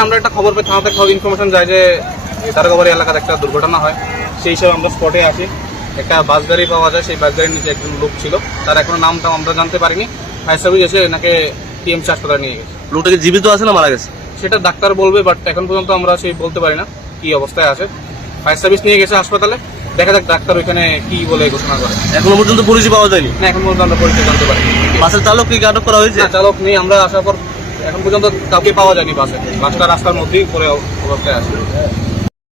এখানে আমরা একটা খবর পাই, থানা থেকে খবর ইনফরমেশন যায় যে তারকাবাড়ি এলাকার একটা দুর্ঘটনা হয়। সেই হিসাবে আমরা স্পটে আসি, একটা বাস গাড়ি পাওয়া যায়, সেই বাস গাড়ির নিচে একজন লোক ছিল, তার এখনো নামটা আমরা জানতে পারিনি। ফায়ার সার্ভিস এসে এনাকে টিএমসি হাসপাতালে নিয়ে গেছে। লোকটাকে জীবিত আছে না মারা গেছে সেটা ডাক্তার বলবে, বাট এখন পর্যন্ত আমরা সেই বলতে পারি না কি অবস্থায় আছে। ফায়ার সার্ভিস নিয়ে গেছে হাসপাতালে, দেখা যাক ডাক্তার ওইখানে কি বলে ঘোষণা করে। এখনো পর্যন্ত পুলিশই পাওয়া যায়নি। না, এখন পর্যন্ত আমরা পরিচয় জানতে পারিনি। বাসের চালককে কি আটক করা হয়েছে? না, চালক নেই, আমরা আসার পর এখন পর্যন্ত কাউকে পাওয়া যায়নি বাসে। বাসটা রাস্তার মধ্যেই পরে অবস্থায় আছে।